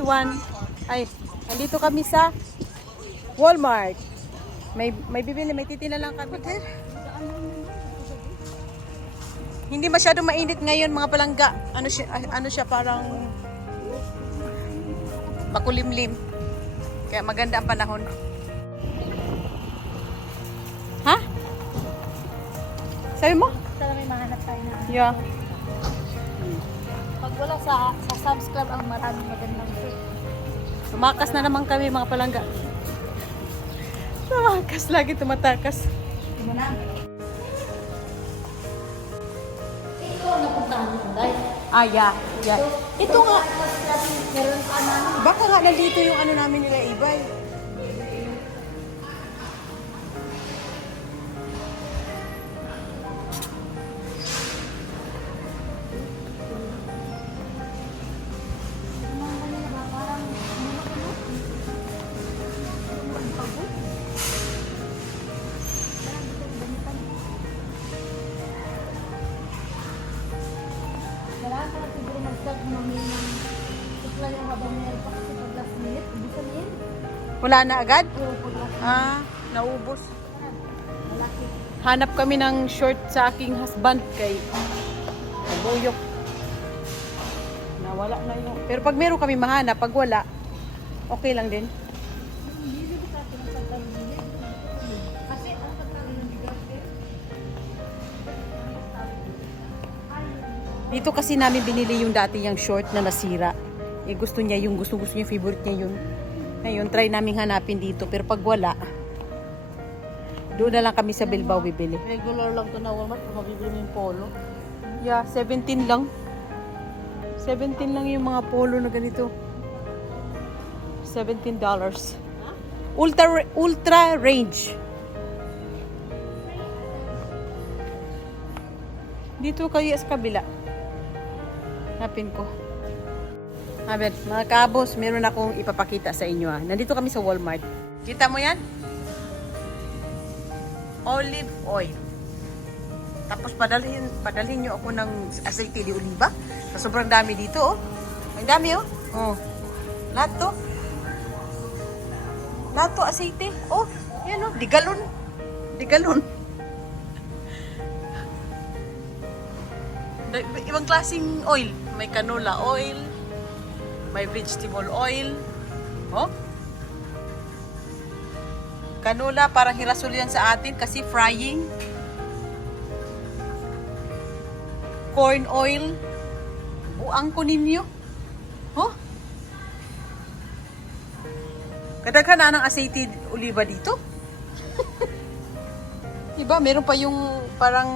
everyone. Ay, nandito kami sa Walmart. May bibili, may titina lang kami. Hindi masyadong mainit ngayon mga palangga. Ano siya parang makulimlim. Kaya maganda ang panahon. Ha? Sabi mo? Sana may mahanap tayo na. Yeah. Pag wala sa subscribe ang maraming magandang food. Tumakas na naman kami mga palangga. Tumakas lagi, tumatakas. Ito mo na. Ito ang napuntahan mo, Day. Ah, yeah. Ito nga. Meron pa na. Baka nga nandito yung ano namin nila ibay. Wala ka na siguro mag-start mamili ng supply yung habang meron pa kasi pag last minute, ubusan yun. Wala na agad? Oo, pag last Ah, naubos. malaki. Hanap kami ng short sa aking husband kay nabuyok. Nawala na yun. Pero pag meron kami mahanap, pag wala, okay lang din. Hindi ko sa atin ang pagkalunin. Kasi ang pagkalunin ng bigas eh. Dito kasi namin binili yung dati yung short na nasira. Eh gusto niya yung gusto niya, favorite niya yun. Ngayon, try namin hanapin dito. Pero pag wala, doon na lang kami sa Bilbao bibili. Regular lang to na Walmart kung mabibili mo yung polo. Yeah, 17 lang. 17 lang yung mga polo na ganito. $17. Ultra range. Dito kayo sa kabila. Hanapin ko. Habit, mga kabos, meron akong ipapakita sa inyo. Nandito kami sa Walmart. Kita mo yan? Olive oil. Tapos padalhin nyo ako ng aceite de oliva. Sa sobrang dami dito, oh. Ang dami, oh. Oh. Lahat to. Lahat to aceite. Oh, yan, oh. Di galon. Di galon. Ibang klaseng oil. May canola oil. May vegetable oil. Oh. Canola, parang hirasol yan sa atin kasi frying. Corn oil. Buang ko ninyo. Oh. Kadaghan na ng aceite oliva dito. Diba, meron pa yung parang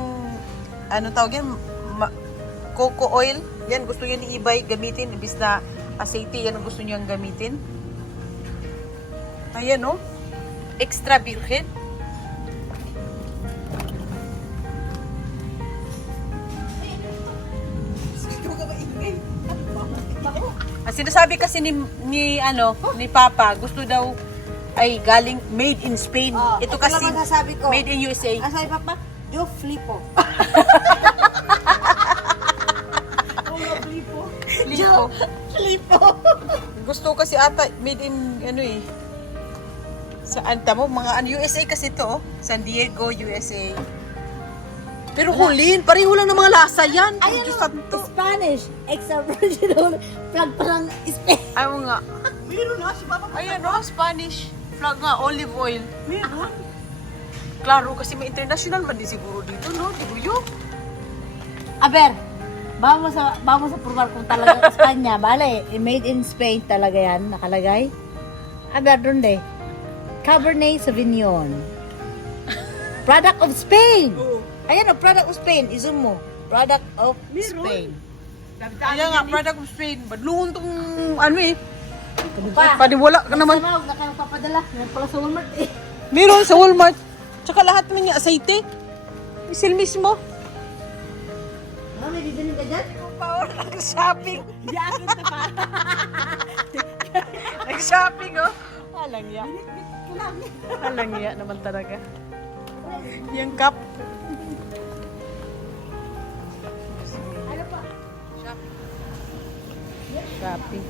ano tawag yan? Coco oil. Yan, gusto niya ni Ibay gamitin. Ibis na aceite, yan ang gusto niyang gamitin. Ayan, oh. Extra virgin. Sinasabi kasi ni Papa, gusto daw ay galing made in Spain. Oh, ito kasi ko. made in USA. Sabi Papa, yo flipo. Lipo. Flipo. Gusto kasi ata made in ano eh. Saan tamo mga USA kasi to, oh. San Diego, USA. Pero hulin, pareho lang ng mga lasa yan. Ayan Diyos o, santo. Spanish. Extra virgin flag parang Spain. Ayaw nga. Meron na si Papa. Ayan, no? Spanish. Flag nga, olive oil. Meron. Klaro, kasi may international man din siguro dito, no? Dibuyo. Aber, vamos sa probar kung talaga Espanya. Bale, made in Spain talaga yan, nakalagay. Aber, doon de. Cabernet Sauvignon. Product of Spain. Ayan o, product of Spain. Isum mo. Product of Spain. Ayan nga, product of Spain. Badloon tong ano eh. Pa. Paniwala ka naman. Sama, huwag na kayong papadala. Meron pala sa Walmart eh. Meron sa Walmart. Tsaka lahat naman yung aceite. Isil mismo. May bibili ka dyan? Power nag-shopping. Yakin na pa. Nag-shopping, oh. Walang ya. Walang ya naman talaga. Yung cup. Ano pa? Shopping.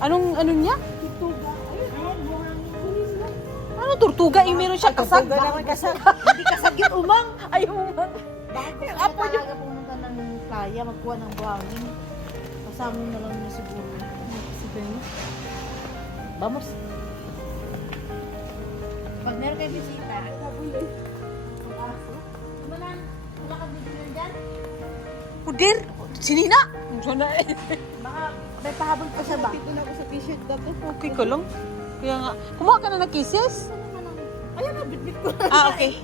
Ano niya? Tortuga. Ayun, buhang kunin mo. Ano tortuga? Eh, meron siya kasag. Tortuga naman kasag. Hindi kasagit umang. Ay, umang. Bakit gusto Yung niya apo niyo. talaga pumunta ng playa, magkuha ng buhangin. Kasama na lang niya siguro. Vamos. Pag meron kayo bisita, wala kang bibili dyan? Pudir! Sinina! Sana eh. Baka may pahabol pa siya ba? Dito na ako sa t-shirt dato. Okay ka lang. Kaya nga. Kumuha ka na ng kisses? Ayun na, bitbit ko. Ah, okay.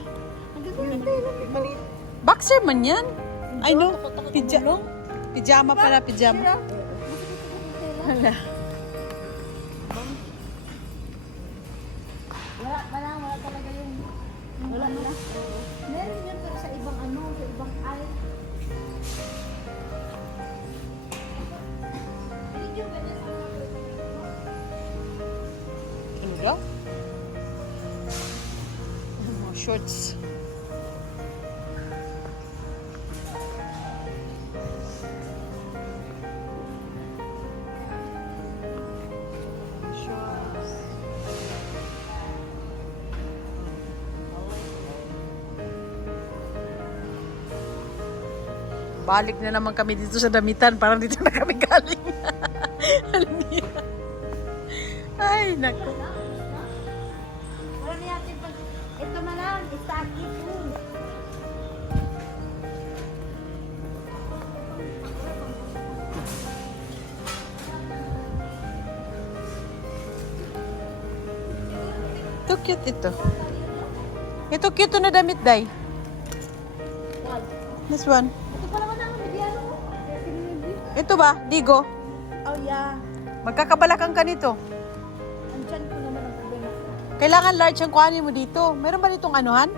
Maliit. Boxer man yan. I know. Pijama pala, pijama. Hala. Wala talaga yung... Wala na. Meron yan pero sa ibang ano, sa ibang aisle. Ano daw? Mga shorts. Shorts. Balik na naman kami dito sa damitan. Parang dito na kami galing. Alam niya. Ay, naku. Wala na natin pag... Ito na lang, istaki po. Ito cute ito. Ito cute na damit, Day. This one. Ito pa naman ang mediano. Ito ba? Digo? Oh yeah. Magkakabalakan ka nito. Andyan po naman ang problema. Kailangan large ang kuhanin mo dito. Meron ba ditong anuhan?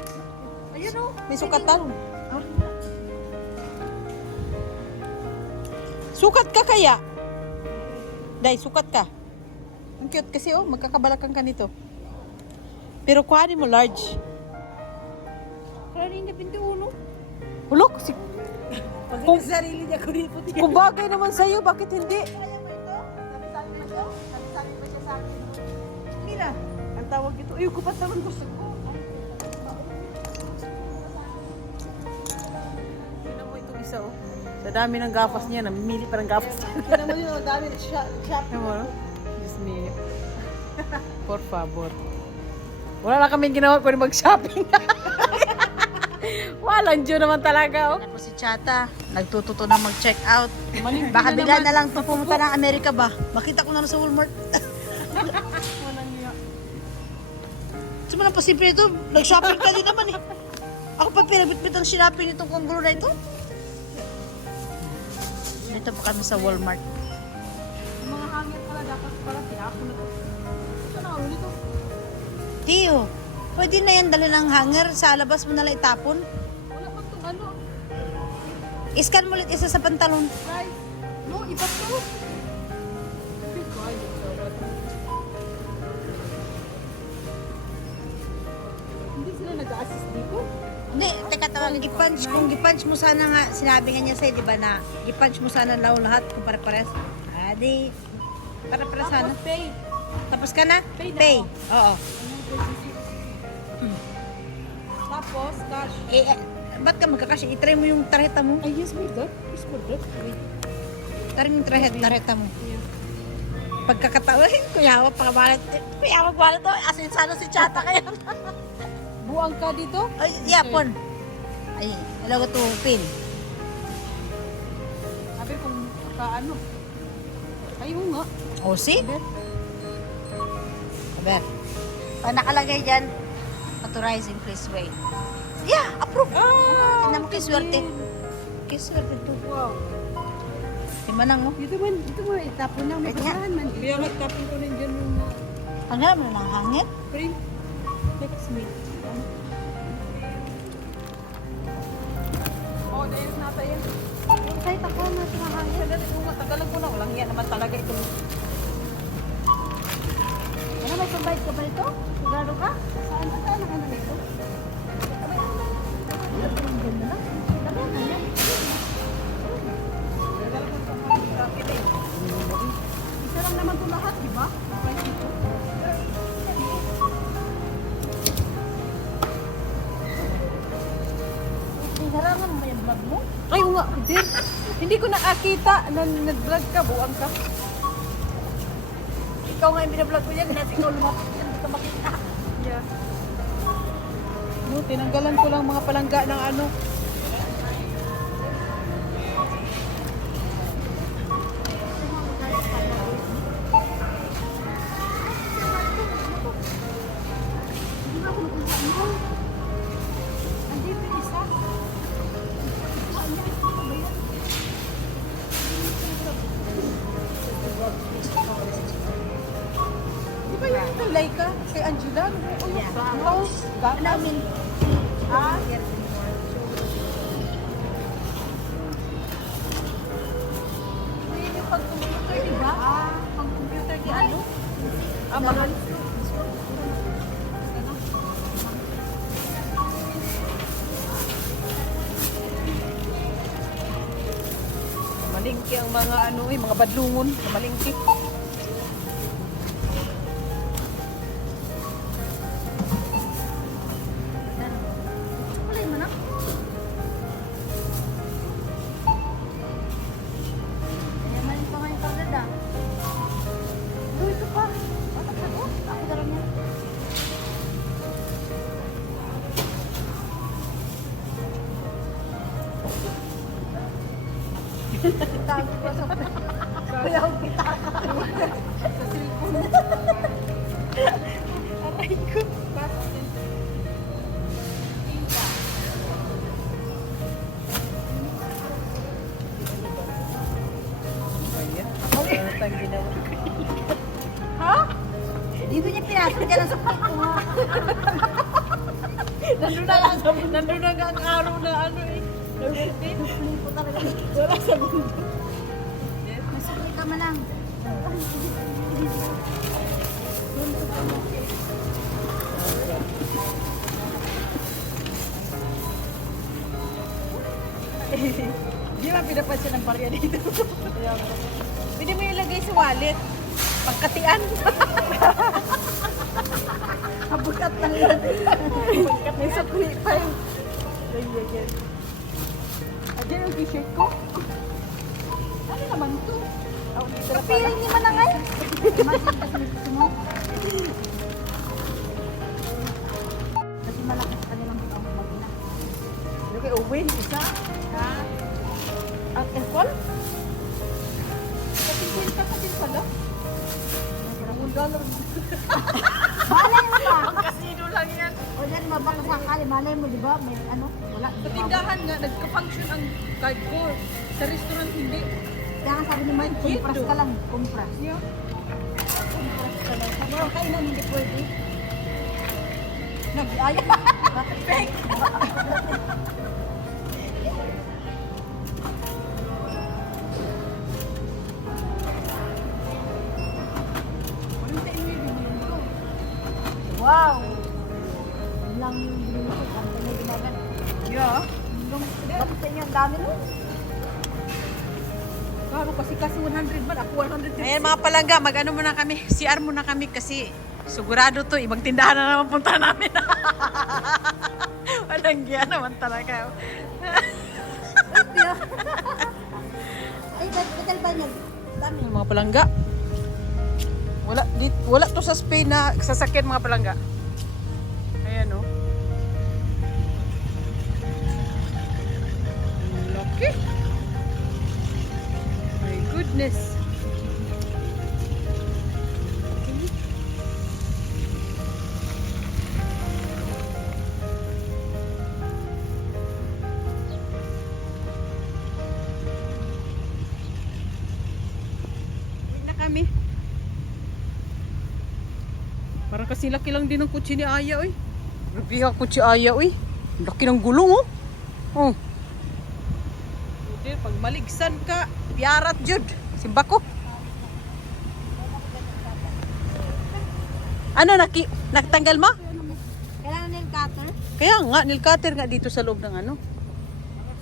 Ayun o. May sukatan. Sukat ka kaya? Day, sukat ka. Ang cute kasi oh, magkakabalakan ka nito. Pero kuhanin mo large. Kaya hindi pinto uno. Hulok, si... Pag Kung- yung sarili niya ko rin po tiyan. Kung bagay naman sa'yo, bakit hindi? Kaya mo ito? Sabi mo ito? Sabi mo siya sa akin. Hindi na. Ang tawag ito. Ay, kupat naman gusto ko. Tignan mo itong isa oh. Sa dami ng gapas niya, namimili pa ng gapas. Tignan mo yun. Ang dami. Shop. Tignan mo, no? Diyos mio. Por favor. Wala lang kaming ginawa, pwede mag-shopping. Walang Diyo naman talaga, oh. Ako si Chata, nagtututo na mag-check out. Baka bigla na lang ito pumunta ng Amerika ba? Makita ko na lang sa Walmart. Walang niya. Saan mo lang posible ito? Nag-shopping ka din naman eh. Ako pa pinagbitbit ang sinapin itong konggulo na ito. Dito pa kami sa Walmart. Yung mga hangin pala dapat pala tinapon na to. Ito na, ulit ito. Tiyo, pwede na yan dali ng hanger. Sa labas mo na lang itapon. Wala pa itong ano. Iscan mo ulit isa sa pantalon. Guys. No, iba to. Hindi ko ayun. Hindi sila nag-assist dito. Hindi, teka tawag. I-punch, kung i-punch mo sana nga, sinabi nga niya sa'yo, di ba na, i-punch mo sana lang lahat kung pare-pares. Ah, di, pare-pares sana. Tapos pay. Tapos ka na? Pay na Pay. ako. Oo. Tapos, cash. Ba't ka magkakash? I-try mo yung tarjeta mo. Ay, yes, my God. Yes, my God. Wait. Try mo yung tarjeta mo. Yeah. Pagkakataon, kuya, pakabalat. Kuya, magbalat to. Asin sana si Chata kaya. Buang ka dito? Ay, yapon. Ay, alaga to pin. Sabi kung ano. Ayaw nga. O, see? Aber. Pag nakalagay dyan, authorizing, please wait. Yeah, approve. Tingnan mo kay swerte. Kay swerte to. Wow. Timanang mo. Dito mo, itapon lang. May Ito nga. basahan man. Kaya magtapon ko rin dyan yung Ang alam mo ng hangin. frame. Next me. Oh, dahil nata yan. Yung kahit ako na tumahangin. Matagalan ko na, walang yan naman talaga itong... Ano, may pambayad ka ba nito? Sigurado ka? Saan ka na nito? Isa lang naman ito lahat. Din, hindi ko nakakita na nag-vlog ka, buwang ka. Ikaw nga yung binablog ko yan, natin ikaw lumapit yan, hindi ka makita. Yeah. No, tinanggalan ko lang mga palangga ng ano. Di ba yung kay Laika? Kay Angela? Yeah. No, Namin. Ah? Yun yung pag-computer, di ba? Ah, pag-computer di ano? Ah, mahal. Malingki ang mga ano mga badlungon, malingki. Kulay mo na. Kaya malin pa nga yung pagdada. Uy, ito pa. Bakit ako? Ako daw niya. Tago ko sa kuya ko kita ka. Sa cellphone. Aray ko. Ha? Di ba niya pinasok dyan ang sakit ko nga? Nandun na nga ang araw na ano Dupli ko talaga. Wala sa mundo. Masukli ka man lang. Di ba pinapansin ng barya dito? Pwede mo ilagay sa wallet. Pagkatian. Kabukat lang yan. Pagkat may sukli pa yun. Yan. Ayan yung t-shirt ko. Ano naman to? Oh, dito na pala. Kapiling niyo man lang ay. Imagine kasi gusto mo. Kasi malaki sa kanilang mga mag-ina. Yung kay Owen, isa. Ha? At Apple? Kapitin ka kasi pala. $1. Malay mo ba? Ang kasino lang yan. O yan, mabaka sakali. Malay mo, di ba? May ano? Wala. Sa tindahan nga, nagka-function ang card ko. Sa restaurant, hindi. Kaya nga sabi ni Mike, kumpras ka lang. Kumpras. Yeah. Kumpras ka lang. Sabi ko, kailan hindi pwede? Nag-ayos. Fake. Wow! Yun lang yung binili ko. Ang kanya ginagan. Yeah. Bakit sa inyo ang dami nun? Karo kasi 100 man, ako 150. Ayan mga palangga, mag-ano muna kami, CR muna kami kasi sigurado to, ibang tindahan na naman punta namin. Walang giya naman talaga. Ay, batal ba niya? Dami. Yung mga palangga. Wala to sa Spain na sasakyan mga palangga. Ayan oh. Laki. My goodness. Uwi na kami. Parang kasi laki lang din ng kutsi ni Aya, oy. Grabe ang kutsi Aya, oy. Laki ng gulong, oh. Oh. Hindi, pag maligsan ka, piarat jud. Simba ko. Ano, nakitanggal mo? Kailangan nail cutter? Kaya nga, nail cutter nga dito sa loob ng ano.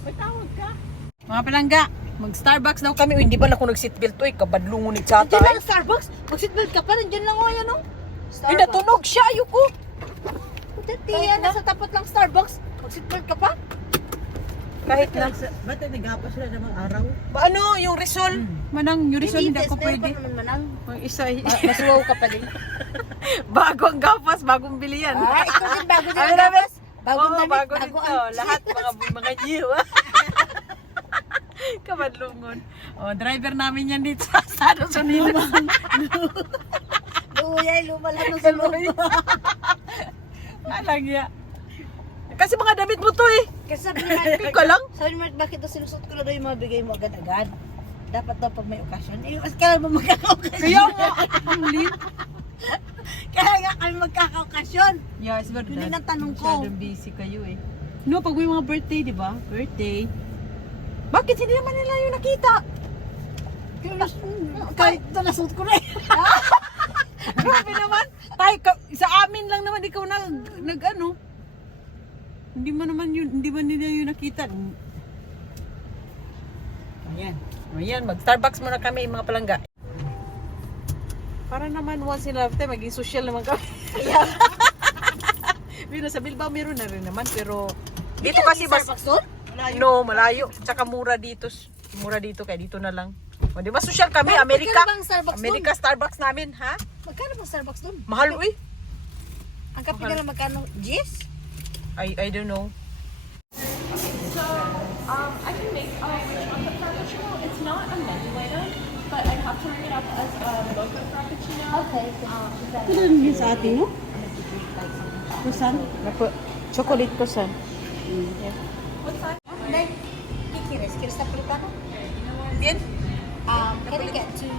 May tawag ka. Mga palangga, mag-Starbucks daw kami. Uy, hindi ba na ako nag-seatbelt, oy. Kabadlungon ni Chata. Nandiyan lang Starbucks. Mag-seatbelt ka pa. Nandiyan lang o yan o. Ay, natunog siya. Ayoko. Tiyan, nasa tapat lang Starbucks. Mag-seatbelt ka pa. Kahit na. Ba't nag-apa sila ng mga araw? Ano, yung Rizal? Manang, yung Rizal hindi ako pwede. Yung isa, Masuwaw ka pa din. bago ang gapas, bagong bili yan. Ah, ikaw din bago din Ano ang namin? gapas. Bagong Oo, damit, bago din bago to. ang Lahat mga new. Kamadlungon. Oh, driver namin yan dito sa Estados Unidos. Luyay, lumalan sa loob. Alang ya. Kasi mga damit mo to eh. Kasi sabi ni Mark, Ikaw lang? sabi ni Mark, bakit daw sinusot ko na daw yung mga bigay mo agad-agad? Dapat daw pag may okasyon. Eh, mas kailan mo magkaka-okasyon? Kaya nga, ang lin. Kaya nga kami magkaka-okasyon. Yes, but Yun din ang tanong ko. Masyadong busy kayo eh. No, pag may mga birthday, di ba? Birthday. Bakit hindi naman nila yung nakita? Kahit nalasot ko na eh. Grabe naman. Tay, sa amin lang naman ikaw nag ano. Hindi man nila yung nakita. Ayan. Ayan, mag-Starbucks muna kami mga palangga. Para naman once in a lifetime, maging social naman kami. Pero sa Bilbao meron na rin naman, pero dito kasi Starbucks doon? No, malayo. Tsaka mura dito. Mura dito, kaya dito na lang. O, di ba social kami, Pero Amerika. magkano bang Starbucks Amerika, Starbucks namin, ha? Magkano bang Starbucks doon? Mahal, uy. Ang kape nila magkano? Gis? I don't know. I can make a rich chocolate frappuccino. It's not a menu item, but I'd have to ring it up as a mocha frappuccino. Okay. Ito din yun sa atin, no? Kusan? Chocolate ko, son. What's that? Like, kikiris. Kiris na pulitano? Bien? Can I get two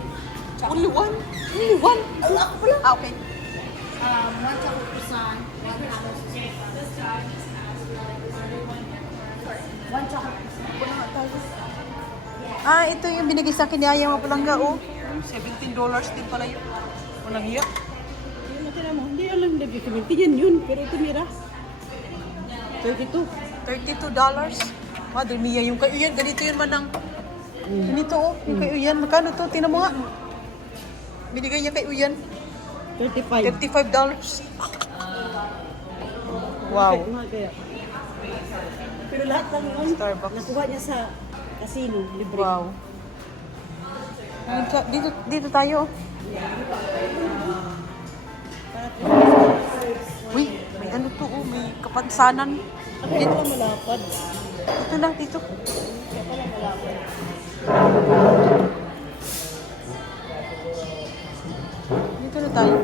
Only one? Only one? Ako pala. Ah, okay. One chocolate croissant, one chocolate one chocolate Ah, ito yung binigay sa akin ni Aya mga palangga, oh. $17 din pala yun. Walang hiya. Yung natira mo, hindi alam na dito. Yan yun, pero ito mira. 32. $32. Madre mia, yung kayo yan, ganito yun manang. Ganito, oh. Yung kayo yan, magkano to? Tingnan mo nga. Binigay niya kay Uyan. 35. $35. Wow. Mahal kaya. Pero lahat lang yun, Starbucks. nakuha niya sa casino, libre. Wow. Dito tayo. Uy, may ano to, oh. May kapansanan. Ito ang malapad. Ito lang, dito. Kaya pala malapad. Dito na tayo.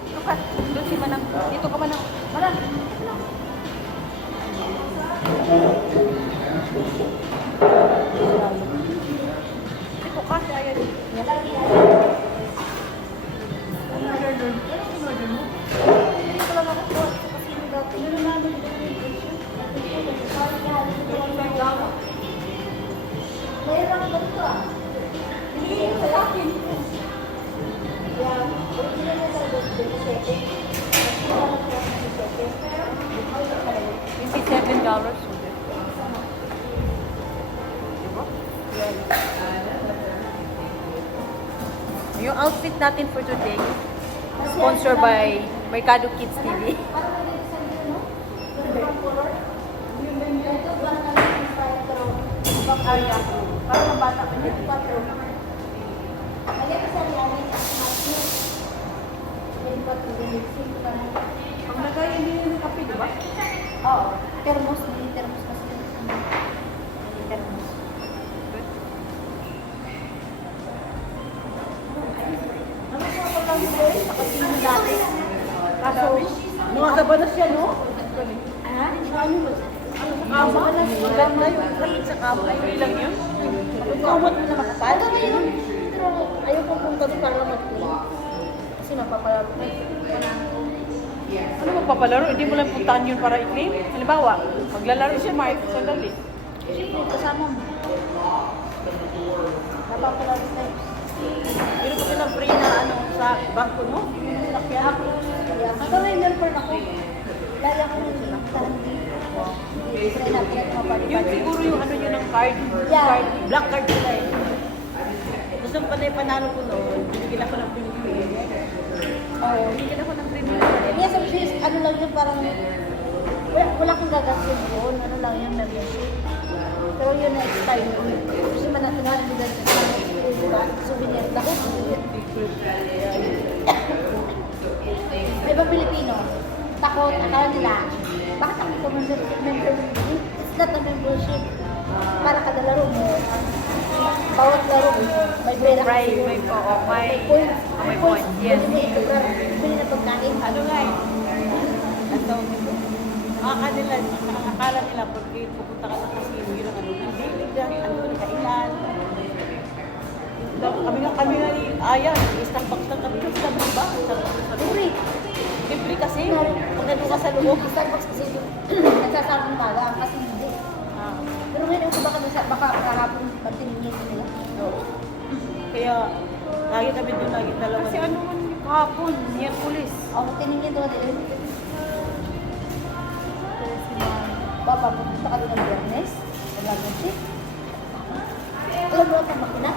Dito ka. Doon si Manang. Dito ka, Manang. Manang. Dito ka. Ayan. $27. Yung outfit natin for today, sponsored by Mercado Kids TV. Para mabata ka din. Ang lagay, hindi yung kape, di ba? Oo. Thermos. May thermos kasi. May thermos. Ano po ako lang yun? Nakasino dati. Kaso, Mga kabanas yan, no? ha? Kama? Maganda yung kalit sa kama. Ayun lang yun. Kamot mo na makapal. Ano na yun? Pero ayaw kong punta doon para mag-tulong. Kasi mapapalaro ko. Ano magpapalaro? Hindi mo lang puntaan yun para i-claim? Halimbawa, maglalaro si Mark, sandali. Siyempre, kasama mo. Napapalaro tayo. Pero pag na free na ano sa bangko, no? Lakyan. Hanggang may member ako. Laya ko rin yung tarandi. Try natin at Yun mapalipad. siguro yung ano yun ng card. Yeah. Card. Black card sila eh. Gusto panay panalo ko noon, binigyan ako ng 20. Oo, hindi ako ng 3 Yes, of course, ano lang yun, parang wala kang gagasin doon. Ano lang yun, membership. Pero yun na expired yun. Kasi manatunan nila sa souvenir. Dako, souvenir. May iba Pilipino, takot, akala nila, bakit ako ito member? It's not a membership. Para kada laro mo, bawat laro mo, may pera ka Right, sa'yo. may points. may points, yes. Bili na pagkain. Ano nga eh? Ito, akala nila pag pupunta ka sa casino, yun ang ano, hindi, ano, kailan. Kami nga ni Aya, Starbucks lang kami. Starbucks ba? Starbucks sa loob. Libre kasi. Pag nandun ka sa loob. Starbucks kasi nagsasarang maga, kasi hindi. Pero ngayon ito baka kahapon magtiningin nila. Oo. Kaya, lagi kami doon, lagi dalawa. Kasi ano man kahapon, Miyerkules. Ako tiningin doon din. Papa, pupunta ka doon ng Biyernes. Talagang shift. Alam mo ang makina?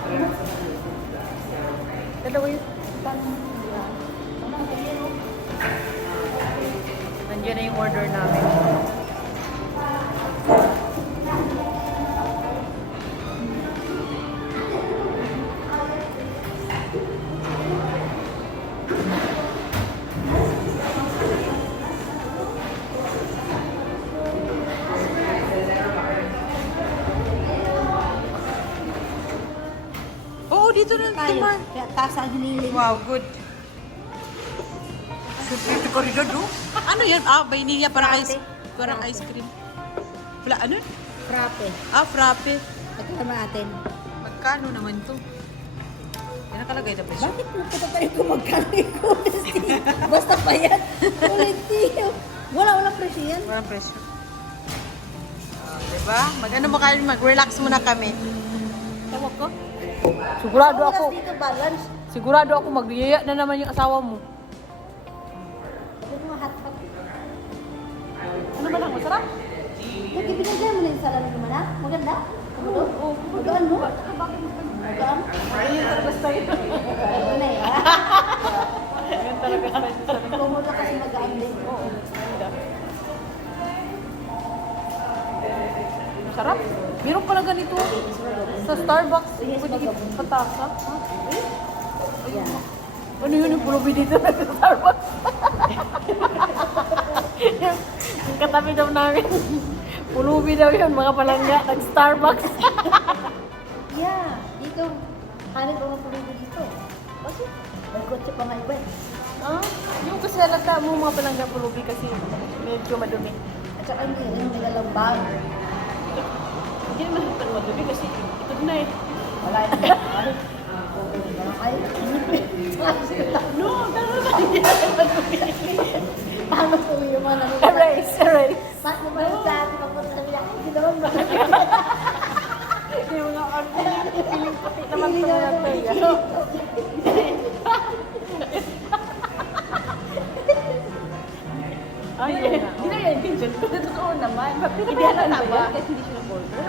Dalawa yun. Nandiyan na yung order namin. Oo, dito na Tayo. naman. Kaya taas ang hiniling. Wow, good. Super corridor, no? Ano yan? Ah, vainilla, parang ice cream. Wala, ano? Frappe. Ah, frappe. Pagkama natin. Magkano naman to? Yan nakalagay na presyo. Bakit mo pa tayo kumagkano Basta pa yan. Ulit walang presyo yan. Walang presyo. Diba? Mag-ano mo kayo, mag-relax muna kami. Tawag ko? Sigurado ako. Oras dito balance. Sigurado ako magyaya na naman yung asawa mo. Huwag mo hot-hot. Ano ba lang? Masarap? Lagi binigyan mo na yung salamin naman ha? Maganda? Oo. Magaan mo? Magaan? Ayun talaga style. Ito na eh. Ayun talaga style. Kumulo kasi magaan din. Oo. Masarap. Meron pala ganito sa Starbucks. Pwede patasa. Yan. Ano yun yung pulubi dito sa Starbucks? Yung katabi daw namin. Pulubi daw yun, mga palangga. Nag-Starbucks. Yeah. Dito. Hanip mo pulubi dito. Kasi may kotse pa nga iba eh. Ah, yung kasi halata mo mga palangga pulubi kasi medyo madumi. At saka hindi yung nilalambang. Hindi naman ito madumi kasi ito na eh. Wala yun. Ay. Oo. Ay. No, talaga. Paano po yung mga nanonood? Erase, erase. Bakit mo ba yung sa atin pagpunta sa bilang? Hindi naman ba? Yung mga order, feeling puti naman ito mga tayo. Ay, yun nga. Hindi na yan, Vincent. Totoo naman. Hindi halata ba? Kahit hindi siya na-order.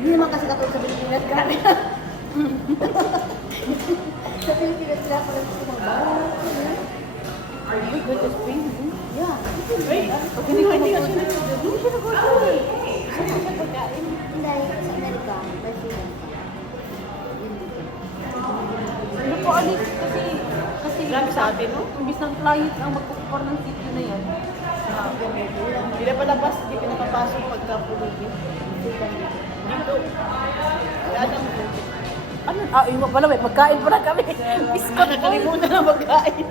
Hindi naman kasi katulad sa Pilipinas. Grabe. Sa Pilipinas sila parang gusto mong bago. Are you good to spring? Yeah. Wait, hindi ka siya nag-order. Saan siya pagkain? Hindi, sa Amerika, may freedom ka. Ano po, Alice? Kasi grabe sa atin, no? Imbis ng client ang magkukupar ng sitio na yan. Hindi na palabas, hindi ka napapasok pagka pulubi. Dito. Wala nang ano? Ah, yung pala, may pagkain pala kami. Biskot. Nakalimutan na magkain.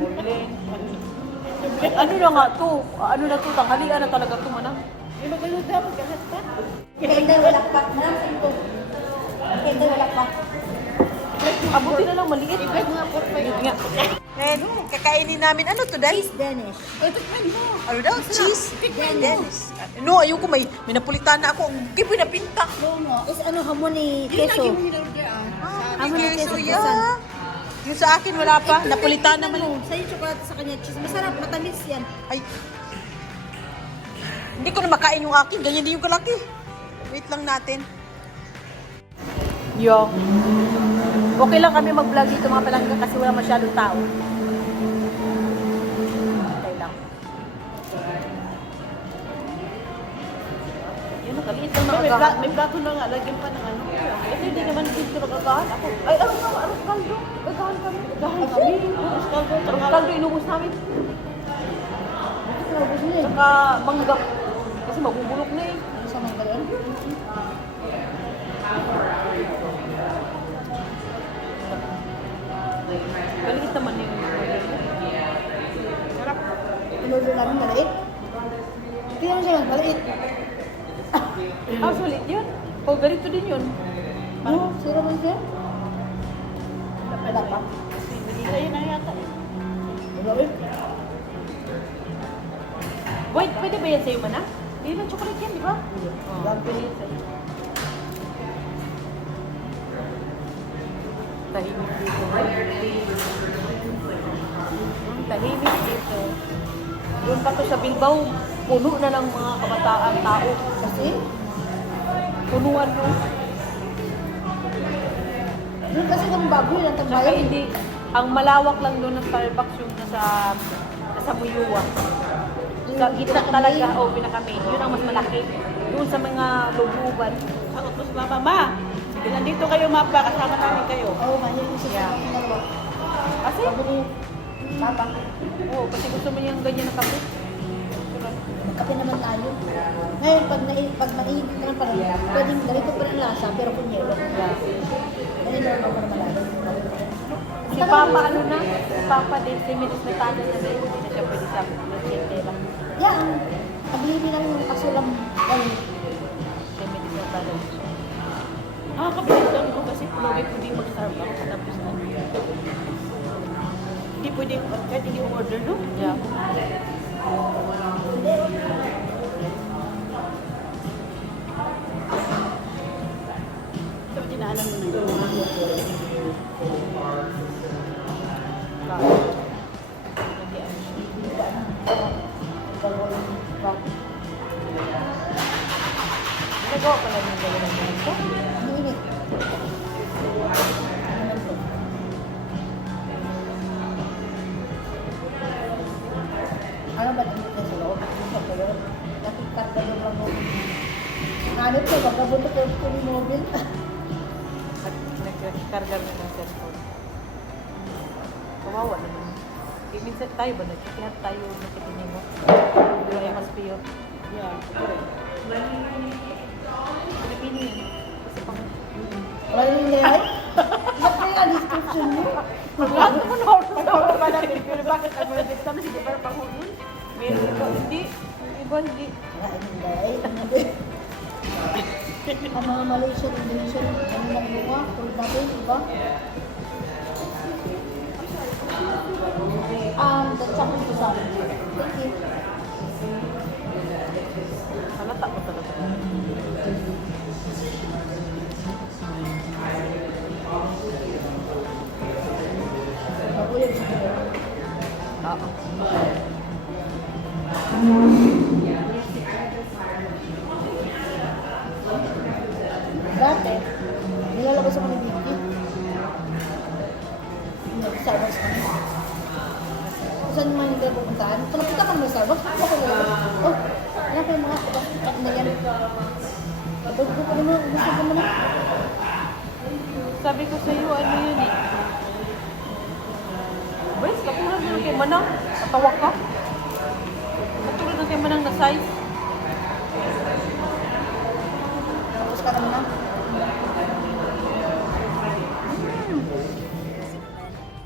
Ano na nga to? Ano na to? Tanghalian na talaga to, manang. Yung magaluda, magkahat pa. Kaya hindi walak pa. Malang sa ito. Kaya hindi walak pa. Abuti na lang, maliit. Ibig nga, po. Maliit nga. Then, kakainin namin, ano to, Day? Cheese Danish. Ano daw? Cheese? Dennis. No, ayoko, may napulitan na ako. Hindi pinapinta. Is ano, hamon ni keso. Ah, may queso, yeah. Yung sa akin, wala pa. Napulitan naman. Sa'yo chocolate sa kanya cheese. Masarap, matamis yan. Ay. Hindi ko na makain yung akin. Ganyan din yung kalaki. Wait lang natin. Yo. Okay lang kami mag-vlog dito mga palangga kasi wala masyadong tao. Kaliit lang na agahan. May plato na nga, lagyan pa ng ano. Kasi hindi naman dito nag-agahan ako. Ay, ano nga, arroz caldo. Agahan kami. Agahan kami. Arroz caldo. Arroz caldo, inubos namin. Saka mangga. Kasi mabubulok na eh. Ano sa mga ganun? Kaliit naman yung sarap. Inorder namin maliit. Tingnan mo siya, maliit. Sulit yun. O, ganito din yun. Ano? Sira man siya? Wala pa. Hindi kayo na yata. Wala eh. Wait, pwede ba yan sa'yo, mana? Hindi lang chocolate yan, di ba? Wala pa. Pwede yan sa'yo. Tahimik dito. Tahimik dito. Doon pa to sa Bilbao, puno na ng mga kabataan tao. Kasi, Punuan mo. doon kasi kung bago yun ang Saka tambayan. hindi, ang malawak lang doon ng Starbucks yung nasa Muyuwa. Sa gitna talaga, o pinakami. Yun ang mas malaki. Doon sa mga lububan. Ako to sa mama, ma! Nandito kayo mapa, kasama namin kayo. Oo, mahilig yung siya. Kasi? Papa, Oo, kasi gusto mo yung ganyan na kape. magkape naman tayo. Ngayon, pag mainit naman parang, pwedeng ganito pa rin lasa, pero kung yelo. Ganyan normal pa naman natin. Si Papa ano na? Si Papa din, si Milis Metano na din. Hindi na siya pwede sa Lasiente lang. Yan, pabilibi lang yung kasulang, Si Milis Metano. Kabilis lang ko kasi pwede pwede mag-Starbucks tapos na. Hindi pwede, kahit hindi order, no? Yeah. So, dinaanan mo na yun. Nagawa pa lang yung gawin ng ganito. mainit. Ano ba naman na sa loob? Nakikat ka yung lang mo. Nanit ko, magkabuto ko yung mobile. Nagkarga na ng cellphone. Kawawa naman. Minsan tayo ba nagkikihat tayo nakikinig mo? Di ba mas piyo? Yeah. Pilipino yan. Kasi pang... Wala yung nangyay? Ba't may description mo? Lahat naman ako pa natin. Pero bakit ang mga dito na hindi para panghulun? Meron iba hindi. Iba hindi. Wala yung nangyay. Ang mga Malaysian, Indonesian, ano lang mga, tulad natin, iba? The chocolate to some. Thank you. Halata mo talaga. Magulog siya dito. Oo. Dati, nilalabas ako ni Vicky. Starbucks kami. Saan naman yung tayo pupuntaan? Kung napunta kami sa Starbucks, ako ko lalabas. Oh, ano pa yung mga kapat na yan? Gusto ko na. Sabi ko sa iyo, ano yun eh? Wes, katulad na kay Manang. Katawa ka. Katulad na kay Manang na size. Tapos ka naman na.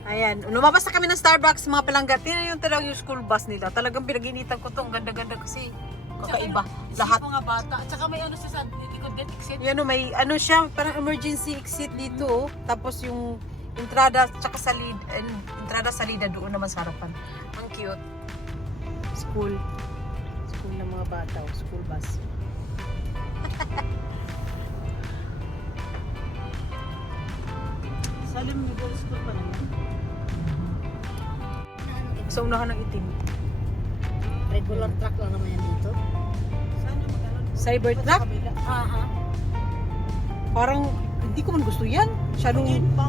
Ayan, lumabas na kami ng Starbucks, mga palangga. Tingnan yung talagang yung school bus nila. Talagang pinag-initan ko to. Ang ganda-ganda kasi. Kakaiba. Lahat. mga bata. At saka may ano siya sa likod din, exit. Yan o, may ano siya, parang emergency exit dito. Oh. Tapos yung entrada, tsaka salida, entrada salida doon naman sa harapan. Ang cute. School. School ng mga bata. Oh. School bus. Salim Middle School pa naman. Sa unahan ng itim. Regular truck lang naman yan dito. Sana mag-aral. Cybertruck? Parang, hindi ko man gusto yan.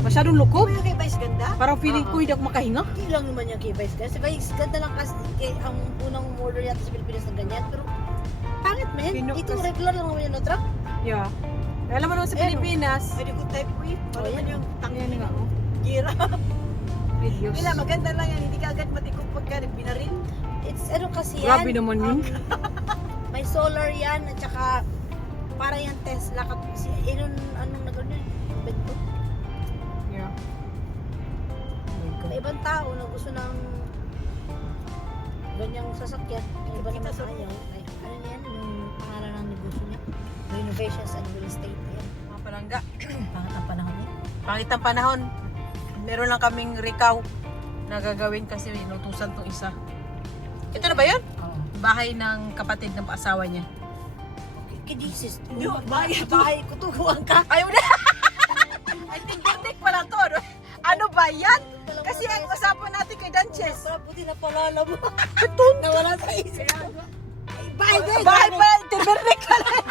Masyadong lukob. Yung kay Vice ganda? Parang feeling ko hindi ako makahinga. Hindi lang naman yung kay Vice ganda. Si Vice ganda lang kasi ang unang order yata sa Pilipinas ng ganyan. Pero pangit men. Pino Ito kasi. regular lang naman yung truck. Yeah. Alam mo naman sa Pilipinas. Pwede ko type ko eh. Para man yung Ayan nga, oh. gira. Videos. Wala, maganda lang yan. Hindi ka agad matikong pagka binaril. It's ano kasi yan. Grabe naman yun. May solar yan at saka para yung Tesla kasi anong nagano yun? Bento. Yeah. May ibang tao na gusto ng ganyang sasakyan. Yung iba naman ayaw. Ay, ano yan? Yung pangalan ng negosyo niya. Renovations and real estate. Yan. Mga palangga. Pangat ang panahon niya. Pangit ang panahon. Meron lang kaming rikaw na gagawin kasi inutusan tong isa. Ito na ba yun? Oo. Bahay ng kapatid ng asawa niya. Kidisis. Bahay ko tuguan ka. Ayaw na! I think unique pala to. No? Ano ba yan? Kasi ang usapan natin kay Danches. Para puti na palala mo. Nawala sa isip. Ay, bye, Bahay pa! Timberlake ka lang!